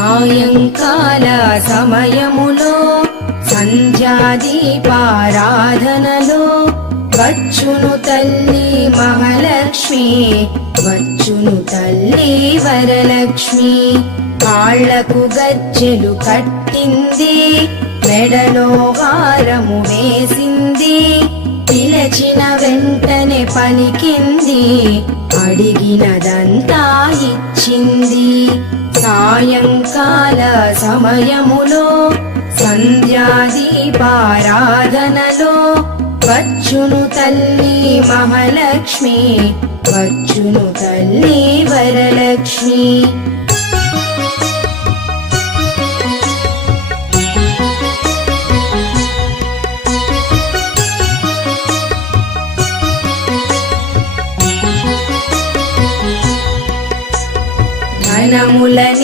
సాయంకాల సమయములో సంధ్యాదీపారాధనలో వచ్చును తల్లి మహాలక్ష్మి, వచ్చును తల్లి వరలక్ష్మి. కాళ్లకు గజ్జెలు కట్టింది, మెడలో హారము వేసింది, పిలచిన వెంటనే పలికింది, అడిగినదంతా ఇచ్చింది. సాయంకాల సమయములో సంధ్యాదీపారాధనలో వచ్చును తల్లి మహాలక్ష్మి, వచ్చును తల్లి వరలక్ష్మి. ధనముల